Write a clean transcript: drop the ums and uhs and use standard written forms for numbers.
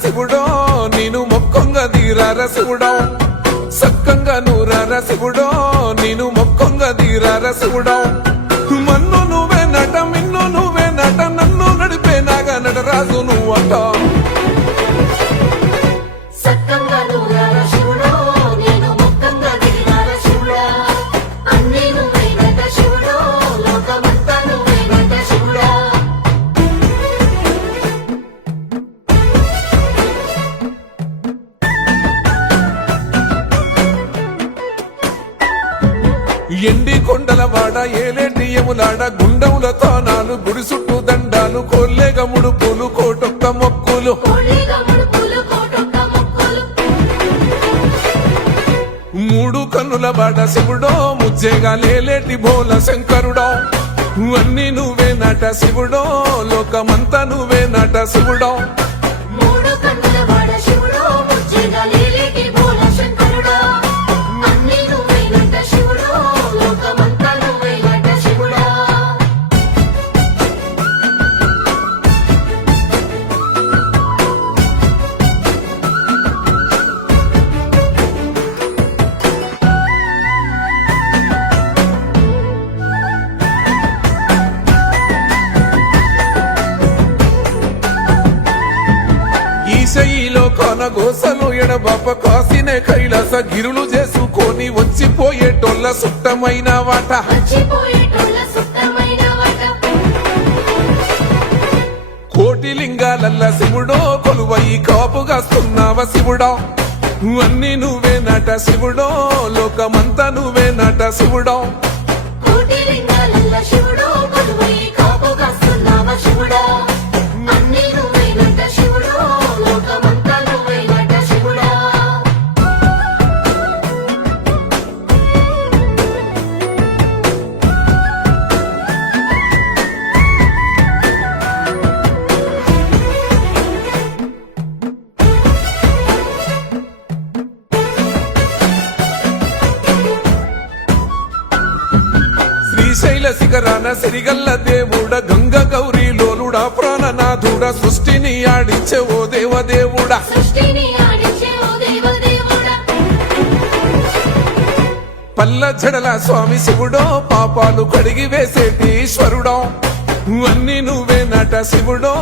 శివుడో నేను మొక్కంగా తీరార శివుడో సక్కంగా నూరార శివుడో నేను మొక్కంగా తీరార శివుడో మన్ను నువ్వే నట మిన్ను నువ్వే నట నన్ను నడిపే నాగా నటరాజు నువ్వట ఎండి కొండల వాడ ఏలేటి యములాడ గుండముల తానాలు గుడి చుట్టూ దండాలు కోల్లేగ ముడుపులు కోటొక్క మొక్కులు మూడు కన్నుల వాడ శివుడో ముజ్జేగా లేలేటి బోల శంకరుడో అన్ని నువ్వే నట శివుడో లోకమంతా నువ్వే నట శివుడో ఈశయిలో కొనగోసలు ఎడబాప కాసినే కైలాస గిరులు చేసుకొని వచ్చిపోయేటోళ్ళ సుట్టమైన వాట కోటి లింగాలల్ల శివుడో కొలువయి కాపుగాస్తున్నావ శివుడో అన్ని నువ్వే నట శివుడో లోకమంతా నువ్వే నట శివుడో శ్రీశైల శిఖరాన సిరిగల్ల దేవుడ గంగ గౌరీ లోలుడా ప్రాణనాథుడ సృష్టిని ఆడించే ఓ దేవదేవుడా పల్ల జడల స్వామి శివుడో పాపాలు కడిగి వేసేటి ఈశ్వరుడో అన్ని నువ్వే నట శివుడో